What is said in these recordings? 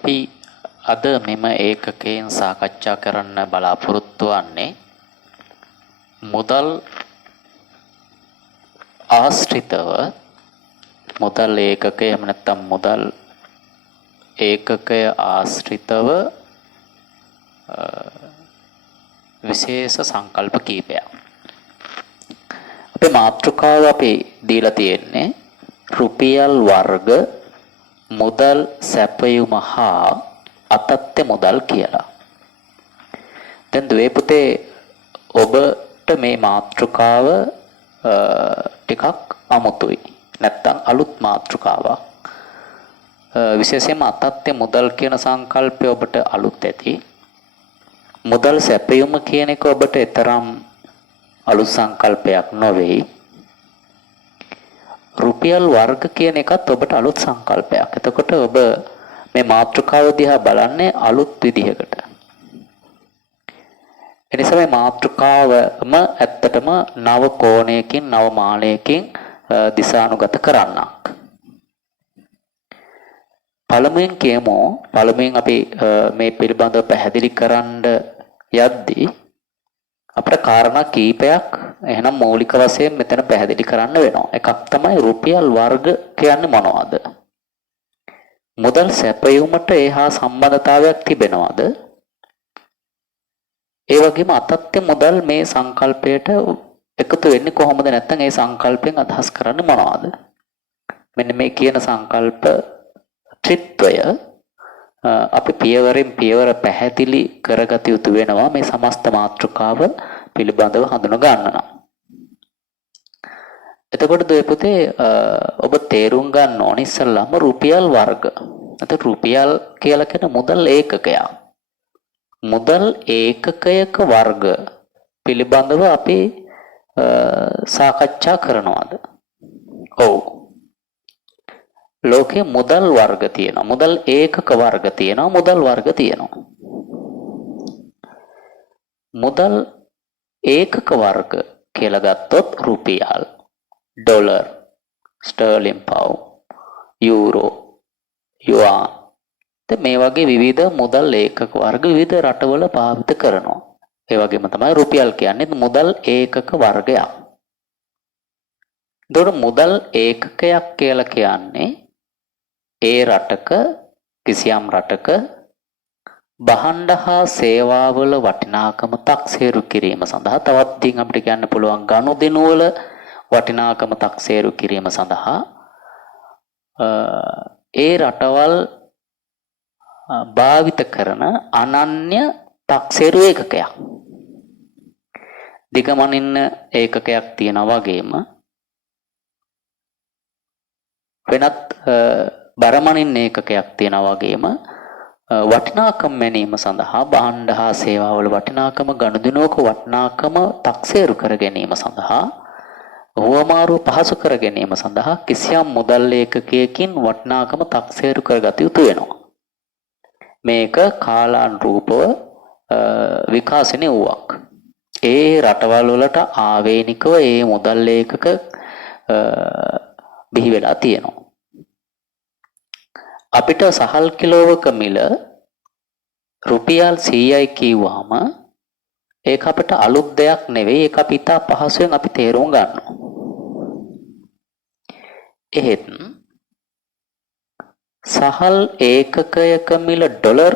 අපි අද මෙම ඒකකයෙන් සාකච්ඡා කරන්න බලාපොරොත්තු වන්නේ මුදල් ආශ්‍රිතව මුදල් ඒකකය එහෙම නැත්නම් මුදල් ඒකකය ආශ්‍රිතව විශේෂ සංකල්ප කීපයක්. අපේ මාතෘකාව අපි දීලා තියෙන්නේ රුපියල් වර්ග මුදල් සැපයුම හා අතත්ත්‍ය මුදල් කියලා. දැන් දුවේ පුතේ ඔබට මේ මාතෘකාව ටිකක් අමුතුයි. නැත්තම් අලුත් මාතෘකාවක්. විශේෂයෙන්ම අතත්ත්‍ය මුදල් කියන සංකල්පය ඔබට අලුත් ඇති. මුදල් සැපයුම කියන එක ඔබට තරම් අලුත් සංකල්පයක් නොවේ. රුපියල් වර්ග කියන එකත් ඔබට අලුත් සංකල්පයක්. එතකොට ඔබ මේ මාතෘකාව දිහා බලන්නේ අලුත් විදිහකට. එනිසා මේ මාතෘකාවම ඇත්තටම නව කෝණයකින් නව මානයකින් දිශානුගත කරන්නක්. පළමුවෙන් අපි මේ පිළිබඳව පැහැදිලි කරන්න යද්දී අපිට කාරණා කීපයක් එහෙනම් මৌলিක වශයෙන් මෙතන පැහැදිලි කරන්න වෙනවා. එකක් තමයි රුපියල් වර්ග කියන්නේ මොනවද? මුදල් සැපයීමට ඒහා සම්බන්ධතාවයක් තිබෙනවද? ඒ වගේම අතත්ත්‍ය මුදල් මේ සංකල්පයට එකතු වෙන්නේ කොහොමද? නැත්නම් ඒ සංකල්පයෙන් අදහස් කරන්නේ මොනවද? මෙන්න මේ කියන සංකල්ප ත්‍රිත්වය අපි පියවරෙන් පියවර පැහැදිලි කරගත යුතු වෙනවා මේ සමස්ත මාතෘකාව පිළිබඳව හඳුනා ගන්න නම්. එතකොට දුවේ පුතේ ඔබ තේරුම් ගන්න ඕනේ ඉස්සෙල්ලාම රුපියල් වර්ග. නැත්නම් රුපියල් කියලා කියන මුදල් ඒකකයක්. මුදල් ඒකකයක වර්ග පිළිබඳව අපි සාකච්ඡා කරනවාද? ඔව්. ලෝකේ මුදල් වර්ග තියෙනවා. මුදල් ඒකක වර්ග තියෙනවා. මුදල් වර්ග තියෙනවා. මුදල් ඒකක වර්ග කියලා ගත්තොත් රුපියල්, ඩොලර්, ස්ටර්ලින් පවුන්ඩ්, යූරෝ, යුවාන් මේ වගේ විවිධ මුදල් ඒකක වර්ග විවිධ රටවල භාවිත කරනවා. ඒ වගේම තමයි රුපියල් කියන්නේ මුදල් ඒකක වර්ගයක්. එතකොට මුදල් ඒකකයක් කියලා කියන්නේ ඒ රටක කිසියම් රටක භාණ්ඩ හා සේවාවල වටිනාකම තක්සේරු කිරීම සඳහා තවත් දින් අපිට කියන්න පුළුවන් ගනුදෙනු වල වටිනාකම තක්සේරු කිරීම සඳහා ඒ රටවල් භාවිත කරන අනන්‍ය තක්සේරු ඒකකයක්. දිගමනින්න ඒකකයක් තියෙනවා වගේම වෙනත් බරමනින්න ඒකකයක් තියෙනවා වගේම වටිනාකම් මැනීම සඳහා භාණ්ඩ හා සේවාවල වටිනාකම ගනුදෙනුවක වටිනාකම තක්සේරු කර ගැනීම සඳහා හුවමාරු පහසු කර ගැනීම සඳහා කිසියම් මුදල් ඒකකයකින් වටිනාකම තක්සේරු කරගත යුතු වෙනවා. මේක කාලානුරූපව විකාශනය වූවක්. ඒ රටවල් වලට ආවේනිකව ඒ මුදල් ඒකක බිහි වෙලා තියෙනවා. අපිට සහල් කිලෝවක මිල රුපියල් 100යි කිව්වම ඒක අපිට අලුත් දෙයක් නෙවෙයි. ඒක අපි ඉතා පහසුවෙන් අපි තේරුම් ගන්නවා. එහෙත් සහල් ඒකකයක මිල ඩොලර්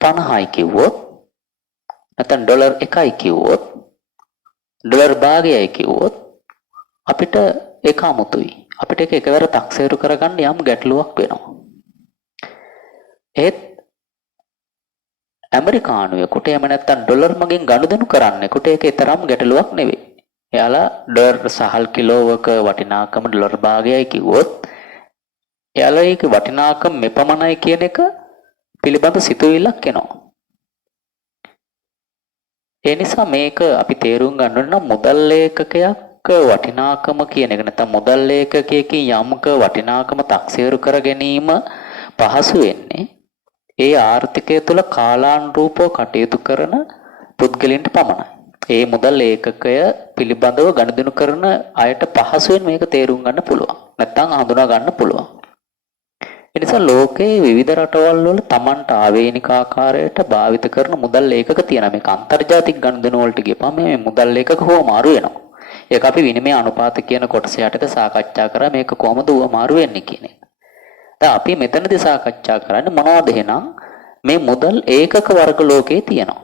50යි කිව්වොත් නැත්නම් ඩොලර් 1යි කිව්වොත් ඩොලර් භාගයයි කිව්වොත් අපිට ඒක අමුතුයි. අපිට ඒක එකවර තක්සේරු කරගන්න යම් ගැටලුවක් වෙනවා. ඒත් ඇමරිකානුවෙකුට එහෙම නැත්නම් ඩොලර් මගෙන් ගනුදෙනු කරන්නෙකුට ඒක තරම් ගැටලුවක් නෙවෙයි. එයාලා ඩොලර් සහල් කිලෝවක වටිනාකම ඩොලර් භාගයයි කිව්වොත් එයාලා ඒක වටිනාකම මෙපමණයි කියන එක පිළිබඳ සිතුවිල්ලක් එනවා. ඒ නිසා මේක අපි තේරුම් ගන්න ඕන නම් මුදල් ඒකකයක් වටිනාකම කියන එක නැත්නම් මුදල් ඒකකයකින් යම්ක වටිනාකම තක්සේරු කර ගැනීම පහසු වෙන්නේ ඒ ආර්ථිකය තුළ කාලානුරූපව කටයුතු කරන පුද්ගලයන්ට පමණයි. ඒ මුදල් ඒකකය පිළිබඳව ගනුදෙනු කරන අයට පහසුවෙන් මේක තේරුම් ගන්න පුළුවන්. නැත්නම් හඳුනා ගන්න පුළුවන්. ඒ නිසා ලෝකයේ විවිධ රටවල් වල Tamanට ආවේනික ආකාරයට භාවිත කරන මුදල් ඒකක තියෙනවා. මේක අන්තර්ජාතික ගනුදෙනු වලට ගියපම මේ මුදල් ඒකක හොමාරු වෙනවා. ඒක අපි විනිමය අනුපාත කියන කොටස යටතේ සාකච්ඡා කරා මේක කොහොමද හොමාරු වෙන්නේ කියන එක. දැන් අපි මෙතනදී සාකච්ඡා කරන්නේ මොනවද එහෙනම් මේ මුදල් ඒකක වර්ග ලෝකයේ තියෙනවා.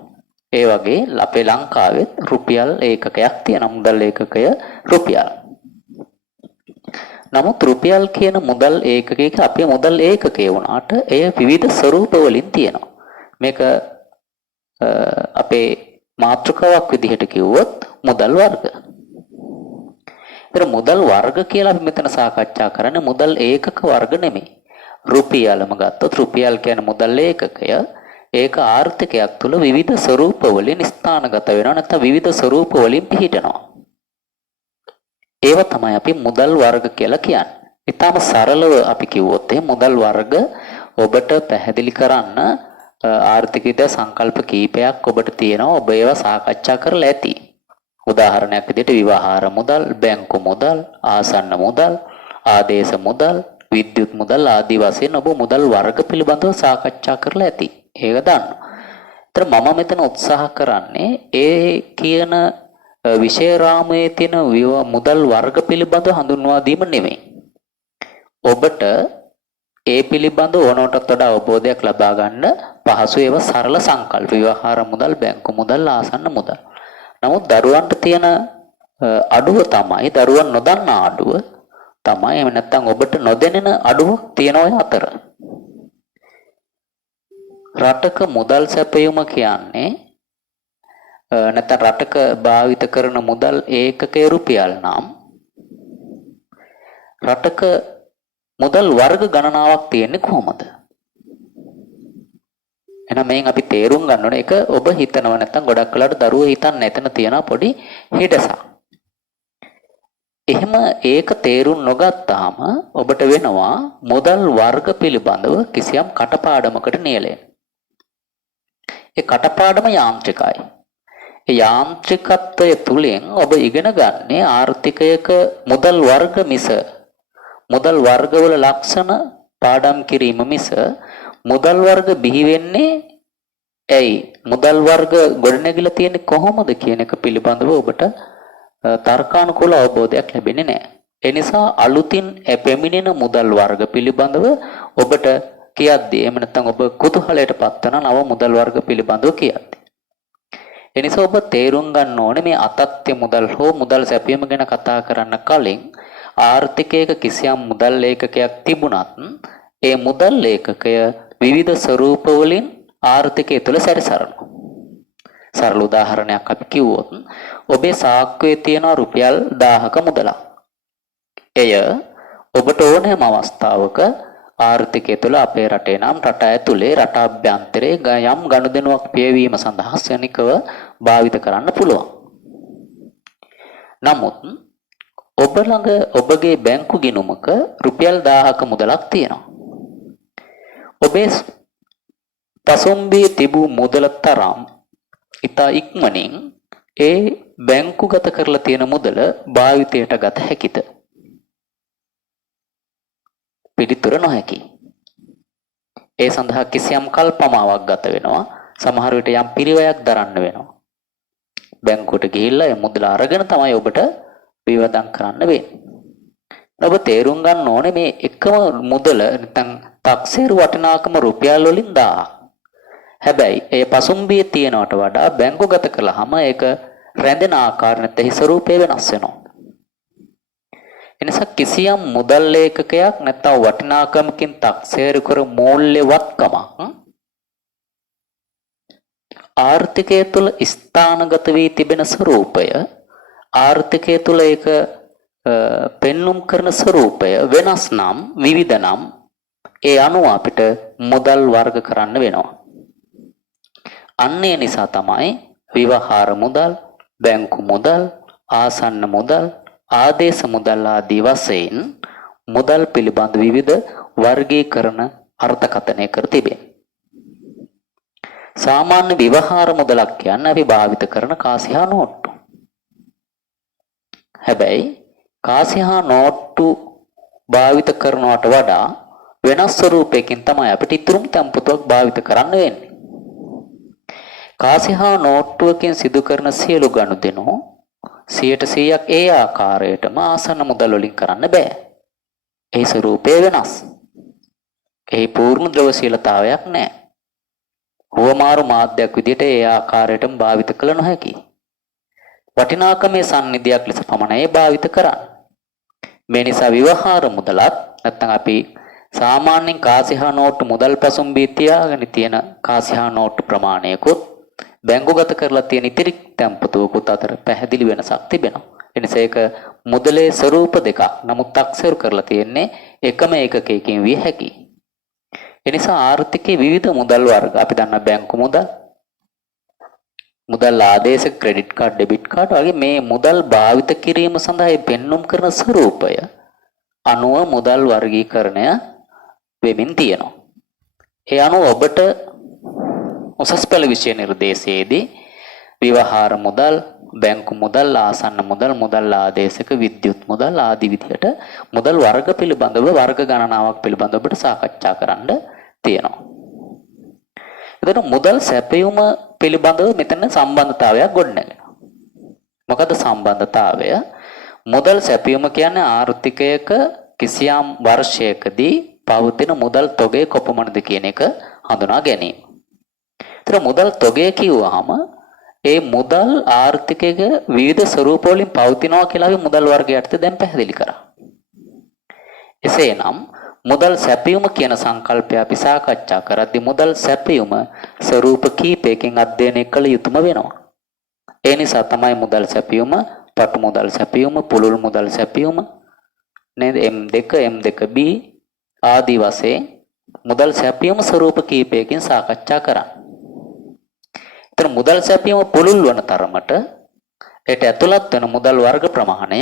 ඒ වගේ අපේ ලංකාවෙත් රුපියල් ඒකකයක් තියෙනවා. මුදල් ඒකකය රුපියල්. නමුත් රුපියල් කියන මුදල් ඒකකයක අපේ මුදල් ඒකකය වුණාට එය විවිධ ස්වරූප වලින් තියෙනවා. මේක අපේ මාතෘකාවක් විදිහට කිව්වොත් මුදල් වර්ග. ඒතර මුදල් වර්ග කියලා අපි මෙතන සාකච්ඡා කරන්නේ මුදල් ඒකක වර්ග නෙමෙයි. රුපියලම ගත්තොත් රුපියල් කියන්නේ මුදල් ඒකකය. ඒක ආර්ථිකයක් තුළ විවිධ ස්වරූප වලින් ස්ථානගත වෙනවා නැත්නම් විවිධ ස්වරූප වලින් පිහිටනවා. ඒව තමයි අපි මුදල් වර්ග කියලා කියන්නේ. ඊටම සරලව අපි කිව්වොත් මුදල් වර්ග ඔබට පැහැදිලි කරන්න ආර්ථිකීය සංකල්ප කීපයක් ඔබට තියෙනවා. ඔබ ඒවා සාකච්ඡා කරලා ඇති. උදාහරණයක් විදිහට විවහාර මුදල්, බැංකු මුදල්, ආසන්න මුදල්, ආදේශ මුදල්, විද්‍යුත් මුදල් ආදී වශයෙන් ඔබ මුදල් වර්ග පිළිබඳව සාකච්ඡා කරලා ඇති. ඒක දන්න. ඒතර මම මෙතන උත්සාහ කරන්නේ ඒ කියන විෂය රාමයේ තියෙන මුදල් වර්ග පිළිබඳව හඳුන්වා දීම නෙමෙයි. ඔබට ඒ පිළිබඳව ඕනටත් වඩා අවබෝධයක් ලබා ගන්න පහසු ඒවා සරල සංකල්ප විවහාර මුදල්, බැංකු මුදල්, ආසන්න මුදල්. නමුත් දරුවන්ට තියෙන අඩුව තමයි දරුවන් නොදන්නා අඩුව තමයි එහෙම නැත්නම් ඔබට නොදැනෙන අඩුවක් තියෙන ඔය අතර. රටක මුදල් සැපයුම කියන්නේ නැත්නම් රටක භාවිත කරන මුදල් ඒකකයේ රුපියල් නම් රටක මුදල් වර්ග ගණනාවක් තියෙන්නේ කොහොමද? එහෙනම් මේන් අපි තේරුම් ගන්න ඕනේ ඒක ඔබ හිතනව නැත්නම් ගොඩක් වෙලාවට දරුවෝ හිතන්නේ නැතන තියෙන පොඩි හිඩසක්. එහෙම ඒක තේරුම් නොගත්තාම ඔබට වෙනවා මුදල් වර්ග පිළිබඳව කිසියම් කටපාඩමකට නියැලෙන්න. ඒ කටපාඩම යාන්ත්‍රිකයි. ඒ යාන්ත්‍රිකත්වය තුලින් ඔබ ඉගෙන ගන්නේ ආර්ථිකයක මුදල් වර්ග මිස මුදල් වර්ගවල ලක්ෂණ පාඩම් කිරීම මිස මුදල් වර්ග බිහි වෙන්නේ ඇයි මුදල් වර්ග ගොඩනැගිලා තියෙන්නේ කොහොමද කියන එක පිළිබඳව ඔබට තර්කානුකූල අවබෝධයක් ලැබෙන්නේ නැහැ. ඒ නිසා අලුතින් පැමිණෙන මුදල් වර්ග පිළිබඳව ඔබට කියද්දී එහෙම නැත්නම් ඔබ කුතුහලයට පත්වන නව මුදල් වර්ග පිළිබඳව කියද්දී. ඒ නිසා ඔබ තේරුම් ගන්න ඕනේ මේ අතත්්‍ය මුදල් හෝ මුදල් සැපයීම ගැන කතා කරන්න කලින් ආර්ථිකයක කිසියම් මුදල් ඒකකයක් තිබුණත් ඒ මුදල් ඒකකය විවිධ ස්වරූප වලින් ආර්ථිකය තුළ සැරිසරනවා. සරල උදාහරණයක් අපි කිව්වොත් ඔබේ සාක්කුවේ තියෙන රුපියල් 1000ක මුදලක්. එය ඔබට ඕනෑම අවස්ථාවක ආර්ථිකය තුළ අපේ රටේ නම් රට ඇතුලේ රට අභ්‍යන්තරයේ යම් ගනුදෙනුවක් පියවීම සඳහා ශනිකව භාවිත කරන්න පුළුවන්. නමුත් ඔබ ළඟ ඔබගේ බැංකු ගිණුමක රුපියල් 1000ක මුදලක් තියෙනවා. ඔබේ පසුම්බියේ තිබූ මුදල තරම් ඉතා ඉක්මනින් ඒ බැංකුගත කරලා තියෙන මුදල භාවිතයට ගත හැකිද? පිළිතුර නොහැකි. ඒ සඳහා කිසියම් කල්පමාවක් ගත වෙනවා. සමහර විට යම් පිරිවැයක් දරන්න වෙනවා. බැංකුවට ගිහිල්ලා ඒ මුදල අරගෙන තමයි ඔබට විවදම් කරන්න වෙන්නේ. ඔබ තේරුම් ගන්න ඕනේ මේ එකම මුදල නැත්නම් තක්සේරු වටිනාකම රුපියල් වලින් 1000ක්. හැබැයි ඒ පසුම්බියේ තියනවට වඩා බැංකුගත කළාම ඒක රැඳෙන ආකාර නැත්නම් ස්වරූපය වෙනස් වෙනවා. එනිසා කිසියම් මුදල් ඒකකයක් නැත්නම් වටිනාකමකින් තක්සේරු කර මූල්‍යවත්කමක් ආර්ථිකය තුළ ස්ථානගත වී තිබෙන ස්වරූපය ආර්ථිකය තුළ ඒක පෙන්눔 කරන ස්වරූපය වෙනස් නම් විවිධ නම් ඒ අනුව අපිට මුදල් වර්ග කරන්න වෙනවා. අන්නේ නිසා තමයි විවහාර මුදල්, බැංකු මුදල්, ආසන්න මුදල්, ආදේශ මුදල් ආදී වශයෙන් මුදල් පිළිබඳ විවිධ වර්ගීකරණ අර්ථකථනය කර තිබෙනවා. සාමාන්‍ය විවහාර මුදලක් කියන්නේ අපි භාවිත කරන කාසිහා නෝට්ටු. හැබැයි කාසිහා නෝට්ටු භාවිත කරනවට වඩා වෙනස් ස්වරූපයකින් තමයි අපිට ඉතුරුම තැන්පතුවක් භාවිත කරන්න වෙන්නේ. කාසිහා නෝට්ටුවකින් සිදු කරන සියලු ගනුදෙනු 100% ඒ ආකාරයටම ආසන්න මුදල් වලින් කරන්න බෑ. ඒ ස්වරූපය වෙනස්. ඒ පූර්ණ ද්‍රවශීලතාවයක් නැහැ. හුවමාරු මාධ්‍යයක් විදිහට ඒ ආකාරයටම භාවිත කළ නොහැකියි. වටිනාකමේ සම්නිධියක් ලෙස පමණයි භාවිත කරන්නේ. මේ නිසා විවහාර මුදලත් නැත්නම් අපි සාමාන්‍යයෙන් කාසිහා නෝට්ටු මුදල් පසුම්බී තියාගෙන තියෙන කාසිහා නෝට්ටු ප්‍රමාණයකුත් බැංකුගත කරලා තියෙන ඉතිරි තැන්පතුවකුත් අතර පැහැදිලි වෙනසක් තිබෙනවා. ඒ නිසා ඒක මුදලේ ස්වරූප දෙකක්. නමුත් අක්සරු කරලා තියෙන්නේ එකම ඒකකයකින් විය හැකියි. ඒ නිසා ආර්ථිකයේ විවිධ මුදල් වර්ග අපි දන්නා බැංකු මුදල් ආදේශ ක්‍රෙඩිට් කාඩ් ඩෙබිට් කාඩ් වගේ මේ මුදල් භාවිත කිරීම සඳහා පෙන්눔 කරන ස්වරූපය අනුව මුදල් වර්ගීකරණය වෙමින් තියෙනවා. ඒ අනුව ඔබට උසස් පෙළ විෂය නිර්දේශයේදී විවහාර මුදල්, බැංකු මුදල්, ආසන්න මුදල්, මුදල් ආදේශක, විද්‍යුත් මුදල් ආදී විදිහට මුදල් වර්ග පිළිබඳව වර්ග ගණනාවක් පිළිබඳව ඔබට සාකච්ඡා කරන්න තියෙනවා. එතකොට මුදල් සැපයුම පිළිබඳව මෙතන සම්බන්ධතාවයක් ගොඩනැගෙනවා. මොකද සම්බන්ධතාවය? මුදල් සැපයුම කියන්නේ ආර්ථිකයක කිසියම් වර්ෂයකදී පවතින මුදල් තොගය කොපමණද කියන එක හඳුනා ගැනීම. ඒතර මුදල් තොගය කිව්වහම ඒ මුදල් ආර්ථිකයක විවිධ ස්වරූප වලින් පවතිනවා කියලා අපි මුදල් වර්ගයට දැන් පැහැදිලි කරා. එසේනම් මුදල් සැපයුම කියන සංකල්පය අපි සාකච්ඡා කරද්දී මුදල් සැපයුම ස්වරූප කීපයකින් අධ්‍යයනය කළ යුතුම වෙනවා. ඒ නිසා තමයි මුදල් සැපයුම, පටු මුදල් සැපයුම, පුළුල් මුදල් සැපයුම නේද M2 M2B ආදී වශයෙන් මුදල් සැපයුම ස්වරූප කීපයකින් සාකච්ඡා කරා. ඒතර මුදල් සැපයුම පුළුල් වන තරමට ඒට ඇතුළත් වෙන මුදල් වර්ග ප්‍රමාණය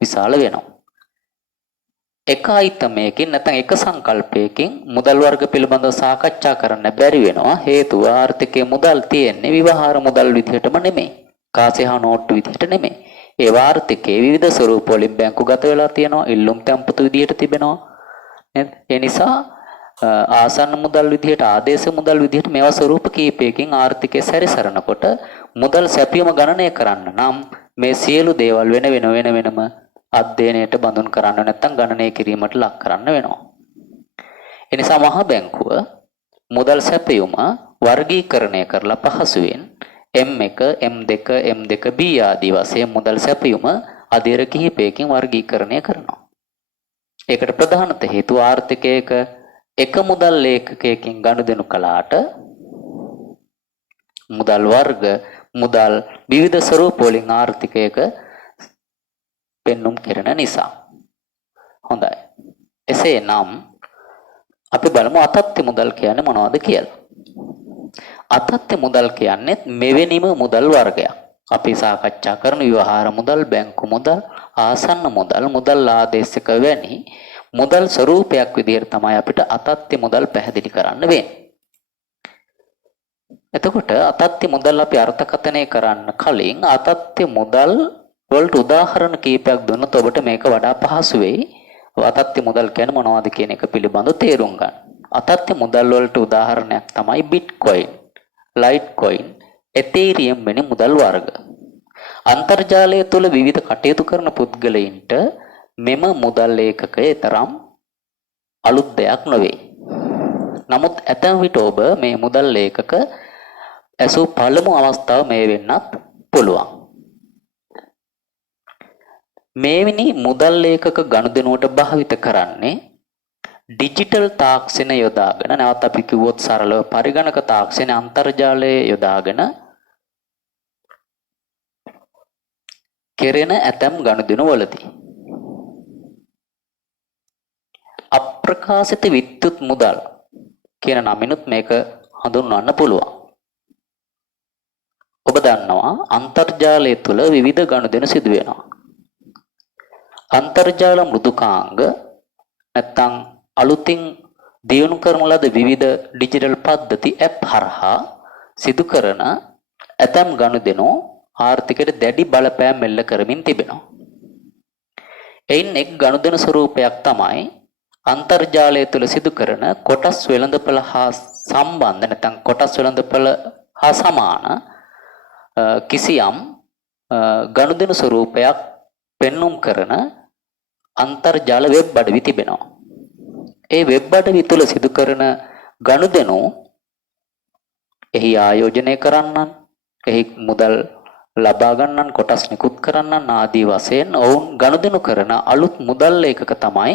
විශාල වෙනවා. එක අයිතමයකින් නැත්නම් එක සංකල්පයකින් මුදල් වර්ග පිළිබඳව සාකච්ඡා කරන්න බැරි වෙනවා. හේතුව ආර්ථිකයේ මුදල් තියෙන්නේ විවහාර මුදල් විදිහටම නෙමෙයි. කාසිහා නෝට්ටු විදිහට නෙමෙයි. ඒ ආර්ථිකයේ විවිධ ස්වරූප වලින් බැංකුගත වෙලා තියෙනවා. ඉල්ලුම් තැන්පතු විදිහට තිබෙනවා. නේද? ඒ නිසා ආසන්න මුදල් විදිහට, ආදේශ මුදල් විදිහට මේවා ස්වරූප කීපයකින් ආර්ථිකය සැරිසරනකොට මුදල් සැපයීම ගණනය කරන්න නම් මේ සියලු දේවල් වෙනම අධ්‍යයනයට බඳුන් කරන්න නැත්නම් ගණනය කිරීමට ලක් කරන්න වෙනවා. ඒ නිසා මහා බැංකුව මුදල් සැපයීම වර්ගීකරණය කරලා පහසුවෙන් M1, M2, M2B ආදී වශයෙන් මුදල් සැපයීම අධීර කිහිපයකින් වර්ගීකරණය කරනවා. ඒකට ප්‍රධානත හේතුව ආර්ථිකයක එක මුදල් ලේඛකයකින් ගනුදෙනු කළාට මුදල් වර්ග මුදල් විවිධ ස්වරූප වලින් ආර්ථිකයක පෙන්눔 කරන නිසා. හොඳයි. එසේනම් අපි බලමු අතත්්‍ය මුදල් කියන්නේ මොනවද කියලා. අතත්්‍ය මුදල් කියන්නේ මෙවැනිම මුදල් වර්ගයක්. අපි සාකච්ඡා කරන විවහාර මුදල්, බැංකු මුදල්, ආසන්න මුදල්, මුදල් ආදේශක වැනි මුදල් ස්වරූපයක් විදිහට තමයි අපිට අතත්්‍ය මුදල් පැහැදිලි කරන්න වෙන්නේ. එතකොට අතත්්‍ය මුදල් අපි අර්ථකථනය කරන්න කලින් අතත්්‍ය මුදල් වලට උදාහරණ කීපයක් දුන්නොත් ඔබට මේක වඩා පහසු වෙයි. අතත්්‍ය මුදල් කියන්නේ මොනවද කියන එක පිළිබඳව තේරුම් ගන්න. අතත්්‍ය මුදල් වලට උදාහරණයක් තමයි බිට්කොයින්, ලයිට්කොයින්, එතීරියම් වැනි මුදල් වර්ග. අන්තර්ජාලය තුළ විවිධ කටයුතු කරන පුද්ගලයින්ට මෙම මුදල් ඒකකය තරම් අලුත් දෙයක් නොවේ. නමුත් ඇතැම් විට ඔබ මේ මුදල් ඒකක ඇසූ පළමු අවස්ථාව මේ වෙන්නත් පුළුවන්. මේවිනි මුදල් ඒකක ගනුදෙනුවට භාවිත කරන්නේ ඩිජිටල් තාක්ෂණය යොදාගෙන, නැවත අපි කිව්වොත් සරලව පරිගණක තාක්ෂණ අන්තර්ජාලය යොදාගෙන කෙරෙන ඇතැම් ගනුදෙනු වලදී අප්‍රකාශිත විද්‍යුත් මුදල් කියන නමිනුත් මේක හඳුන්වන්න පුළුවන්. ඔබ දන්නවා අන්තර්ජාලය තුළ විවිධ ගනුදෙනු සිදු වෙනවා. අන්තර්ජාල මෘදුකාංග නැත්නම් අලුතින් දියුණු කරන ලද විවිධ ඩිජිටල් පද්ධති ඇප් හරහා සිදු කරන ඇතැම් ගනුදෙනු ආර්ථිකයට දැඩි බලපෑම් එල්ල කරමින් තිබෙනවා. එයින් එක් ගනුදෙනු ස්වරූපයක් තමයි අන්තර්ජාලය තුළ සිදු කරන කොටස් වෙළඳපළ හා සම්බන්ධ නැත්නම් කොටස් වෙළඳපළ හා සමාන කිසියම් ගනුදෙනු ස්වරූපයක් පෙන්눔 කරන අන්තර්ජාල වෙබ් අඩවි තිබෙනවා. ඒ වෙබ් අඩවි තුළ සිදු කරන ගනුදෙනු එහි ආයෝජනය කරන්නන්, එහි මුදල් ලබා ගන්නන්, කොටස් නිකුත් කරන්නන් ආදී වශයෙන් ඔවුන් ගනුදෙනු කරන අලුත් මුදල් ඒකක තමයි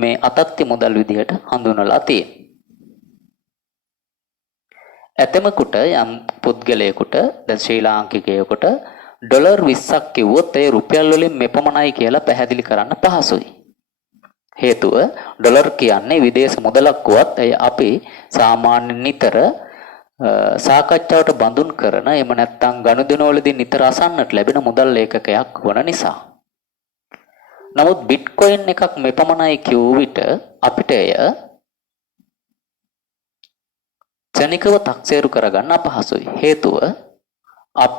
මේ අතත්ති මුදල් විදිහට හඳුන්වලා තියෙන්නේ. ඇතමෙකුට යම් පුද්ගලයෙකුට දැන් ශ්‍රී ලාංකිකයෙකුට ඩොලර් 20ක් කිව්වොත් ඒ රුපියල් වලින් මෙපමණයි කියලා පැහැදිලි කරන්න පහසුයි. හේතුව ඩොලර් කියන්නේ විදේශ මුදලක් වුවත් එය අපි සාමාන්‍ය නිතර සාකච්ඡාවට බඳුන් කරන එහෙම නැත්නම් ගනුදෙනුවලදී නිතර අසන්නට ලැබෙන මුදල් ඒකකයක් වන නිසා. නමුත් බිට්කොයින් එකක් මෙපමණයි කියව විට අපිට එය ක්ෂණිකව තක්සේරු කරගන්න අපහසුයි. හේතුව අප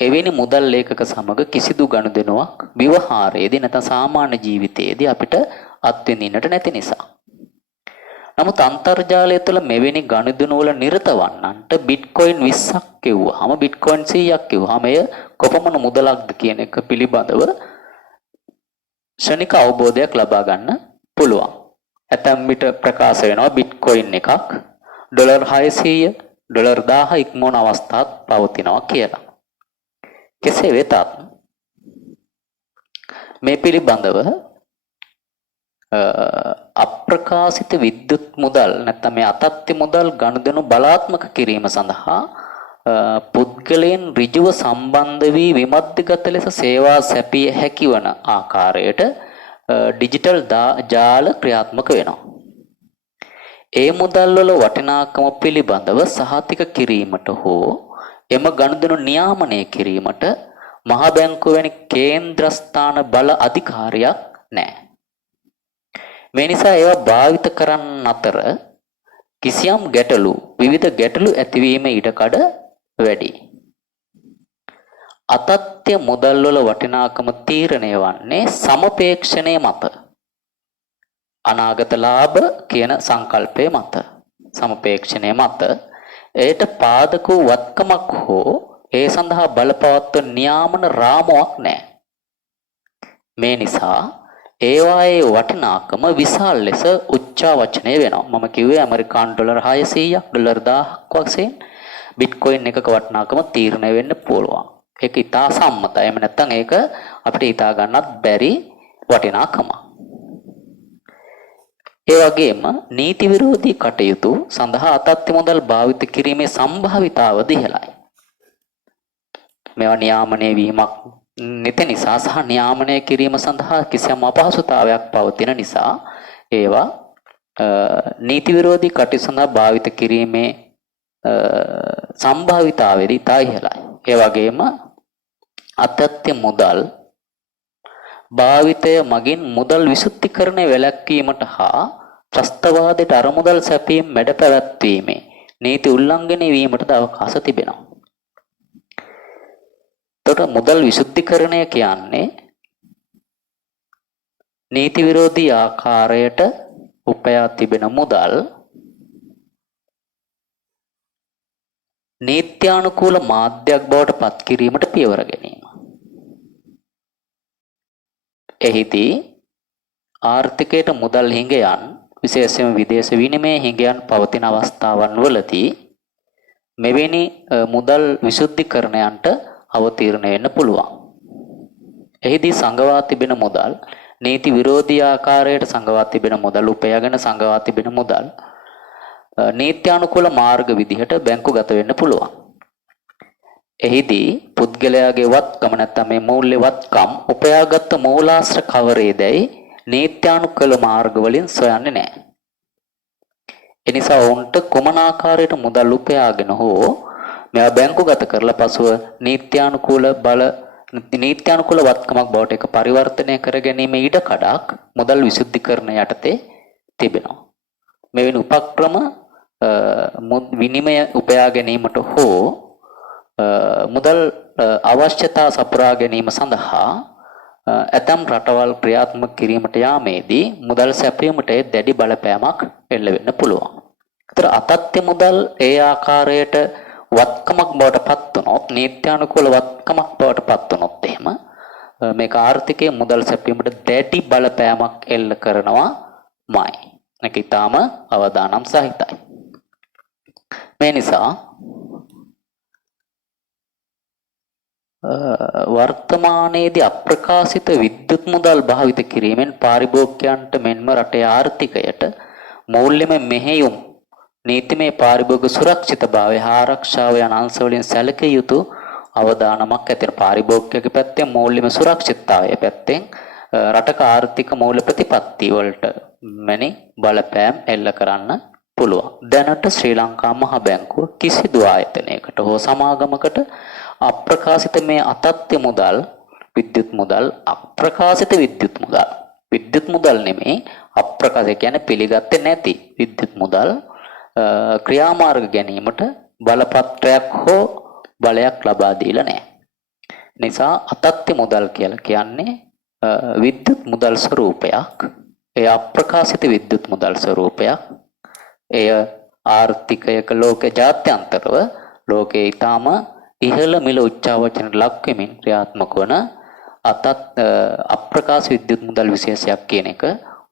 එවැනි මුදල් ලේඛක සමග කිසිදු ගනුදෙනුවක් ව්‍යවහාරයේදී නැත්නම් සාමාන්‍ය ජීවිතයේදී අපිට අත්විඳින්නට නැති නිසා. නමුත් අන්තර්ජාලය තුළ මෙවැනි ගනුදෙනු වල නිරත වන්නන්ට බිට්කොයින් 20ක් කිව්වහම බිට්කොයින් 100ක් කිව්වහම එය කොපමණ මුදලක්ද කියන එක පිළිබඳව ක්ෂණික අවබෝධයක් ලබා ගන්න පුළුවන්. ඇතැම් විට ප්‍රකාශ වෙනවා බිට්කොයින් එකක් ඩොලර් 600 ඩොලර් 1000 ඉක්මවන අවස්ථාත් පවතිනවා කියලා. කෙසේ වෙතත් මේ පිළිබඳව අප්‍රකාශිත විද්‍යුත් මුදල් නැත්නම් මේ අතත්ති මුදල් ගනුදෙනු බලාත්මක කිරීම සඳහා පුද්ගලයන් ඍජුව සම්බන්ධ වී විමධ්‍යගත ලෙස සේවා සැපිය හැකිවන ආකාරයට ඩිජිටල් ජාල ක්‍රියාත්මක වෙනවා. ඒ මුදල් වල වටිනාකම පිළිබඳව සහතික කිරීමට හෝ එම ගනුදෙනු නියාමනය කිරීමට මහ බැංකුව වැනි කේන්ද්‍රස්ථාන බල අධිකාරියක් නැහැ. මේ නිසා ඒවා භාවිත කරන්න අතර කිසියම් විවිධ ගැටලු ඇතිවීම ඉඩකඩ වැඩි. අතත්‍ය මුදල් වල වටිනාකම තීරණය වන්නේ සමපේක්ෂණය මත. අනාගත ලාභ කියන සංකල්පය මත. සමපේක්ෂණය මත එයට පාදක වූ වත්කමක් හෝ ඒ සඳහා බලපවත්වන නියාමන රාමුවක් නැහැ. මේ නිසා ඒවායේ වටිනාකම විශාල ලෙස උච්චාවචනය වෙනවා. මම කිව්වේ ඇමරිකානු ඩොලර් 600ක් ඩොලර් 1000ක් වශයෙන් බිට්කොයින් එකක වටිනාකම තීරණය වෙන්න පුළුවන්. ඒක ඉතා සම්මතයි. එහෙම නැත්නම් ඒක අපිට හිතා ගන්නත් බැරි වටිනාකමක්. ඒ වගේම නීති විරෝධී කටයුතු සඳහා අතත්ති මුදල් භාවිත කිරීමේ සම්භාවිතාවද ඉහළයි. මේවා නියාමනය වීමක් නැති නිසා සහ නියාමනය කිරීම සඳහා කිසියම් අපහසුතාවයක් පවතින නිසා ඒවා නීති විරෝධී කටයුතු සඳහා භාවිත කිරීමේ සම්භාවිතාවයද ඉතා ඉහළයි. ඒ වගේම අතත්‍ය මුදල් භාවිතය මගින් මුදල් විසුද්ධිකරණය වැළැක්වීමට හා ත්‍රස්තවාදයට අරමුදල් සැපීම මැඩ පැවැත්වීමේ නීති උල්ලංඝනය වීමටද අවකාශ තිබෙනවා. එතකොට මුදල් විසුද්ධිකරණය කියන්නේ නීති විරෝධී ආකාරයට උපයා තිබෙන මුදල් නීත්‍යානුකූල මාධ්‍යයක් බවට පත් කිරීමට පියවර ගැනීම. එහිදී ආර්ථිකයට මුදල් හිඟයන් විශේෂයෙන්ම විදේශ විනිමය හිඟයන් පවතින අවස්ථාවන් වලදී මෙවැනි මුදල් විසුද්ධිකරණයන්ට අවතීර්ණ වෙන්න පුළුවන්. එහිදී සංගවා තිබෙන මුදල් නීති විරෝධී ආකාරයට සංගවා තිබෙන මුදල් උපයාගෙන සංගවා තිබෙන මුදල් නීත්‍යානුකූල මාර්ග විදිහට බැංකුගත වෙන්න පුළුවන්. එහිදී පුද්ගලයාගේ වත්කම නැත්නම් මේ මූල්‍ය වත්කම් උපයාගත් මූලාශ්‍ර කවරේදයි නීත්‍යානුකූල මාර්ග වලින් සොයන්නේ නැහැ. එනිසා ඔවුන්ට කුමන ආකාරයට මුදල් උපයාගෙන හෝ මේවා බැංකුගත කරලා පසුව නීත්‍යානුකූල වත්කමක් බවට එක පරිවර්තනය කර ගැනීම ඉඩ කඩක් මුදල් විසුද්ධිකරණ යටතේ තිබෙනවා. මෙවැනි උපක්‍රම විනිමය උපයා ගැනීමට හෝ මුදල් අවශ්‍යතා සපුරා ගැනීම සඳහා ඇතම් රටවල් ක්‍රියාත්මක කිරීමට යාමේදී මුදල් සැපයීමට දැඩි බලපෑමක් එල්ල වෙන්න පුළුවන්. ඒතර අතත්්‍ය මුදල් ඒ ආකාරයට වත්කමක් බවට පත් වුණොත් නීත්‍යානුකූල වත්කමක් බවට පත් වුණොත් එහෙම මේක ආර්ථිකයේ මුදල් සැපයීමට දැඩි බලපෑමක් එල්ල කරනවාමයි. මේක ඊටාම අවදානම් සහිතයි. මේ නිසා වර්තමානයේදී අප්‍රකාශිත විද්‍යුත් මුදල් භාවිත කිරීමෙන් පාරිභෝගිකයන්ට මෙන්ම රටේ ආර්ථිකයට මූල්‍යමය මෙහෙයුම් නීතිමය පාරිභෝගික සුරක්ෂිතභාවය ආරක්ෂාව යන අංශ වලින් සැලකිය යුතු අවදානමක් ඇතින පාරිභෝගිකයෙකුගේ පැත්තෙන් මූල්‍යමය සුරක්ෂිතතාවය පැත්තෙන් රටක ආර්ථික මූල්‍ය ප්‍රතිපත්ති වලට මැනි බලපෑම් එල්ල කරන්න පුළුවන්. දැනට ශ්‍රී ලංකා මහ බැංකුව කිසිදු ආයතනයකට හෝ සමාගමකට අප්‍රකාශිත මේ අතත්්‍ය මුදල් විද්‍යුත් මුදල් අප්‍රකාශිත විද්‍යුත් මුදල් නෙමෙයි අප්‍රකාශ කියන්නේ පිළිගත්තේ නැති විද්‍යුත් මුදල් ක්‍රියාමාර්ග ගැනීමට බලපත්‍රයක් හෝ බලයක් ලබා දීලා නැහැ. නිසා අතත්්‍ය මුදල් කියලා කියන්නේ විද්‍යුත් මුදල් ස්වරූපයක්. ඒ අප්‍රකාශිත විද්‍යුත් මුදල් ස්වරූපයක්. එය ආර්ථිකයක ලෝක ජාත්‍යන්තරව ලෝකේ ඊටම ඉහළ මිල උච්චාවචනට ලක් වෙමින් ක්‍රියාත්මක වන අප්‍රකාශ විද්‍යුත් මුදල් විශේෂයක් කියන එක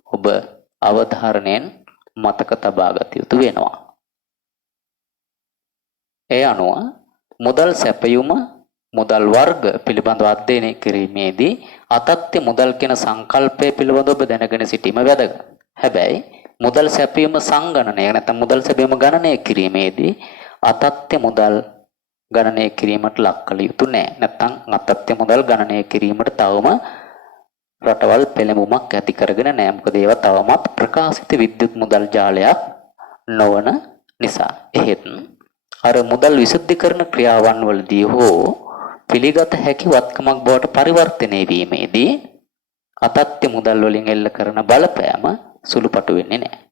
ඔබ අවධාරණයෙන් මතක තබා ගත යුතු වෙනවා. ඒ අනුව මුදල් සැපයුම මුදල් වර්ග පිළිබඳව අධ්‍යයනය කිරීමේදී අතත්්‍ය මුදල් කියන සංකල්පය පිළිබඳව ඔබ දැනගෙන සිටීම වැදගත්. හැබැයි මුදල් සැපයීම සංගණනය නැත්නම් මුදල් සැපයීම ගණනය කිරීමේදී අතත්්‍ය මුදල් ගණනය කිරීමට ලක් කළ යුතු නෑ. නැත්නම් අතත්්‍ය මුදල් ගණනය කිරීමට තවම රටවල් පෙළඹුමක් ඇති කරගෙන නෑ. මොකද ඒවා තවමත් ප්‍රකාශිත විද්‍යුත් මුදල් ජාලයක් නොවන නිසා. එහෙත් අර මුදල් විසුද්ධිකරණ ක්‍රියාවන් වලදී හෝ පිළිගත හැකි වත්කමක් බවට පරිවර්තනය වීමේදී අතත්්‍ය මුදල් වලින් එල්ල කරන බලපෑම සුළුපටු වෙන්නේ නැහැ.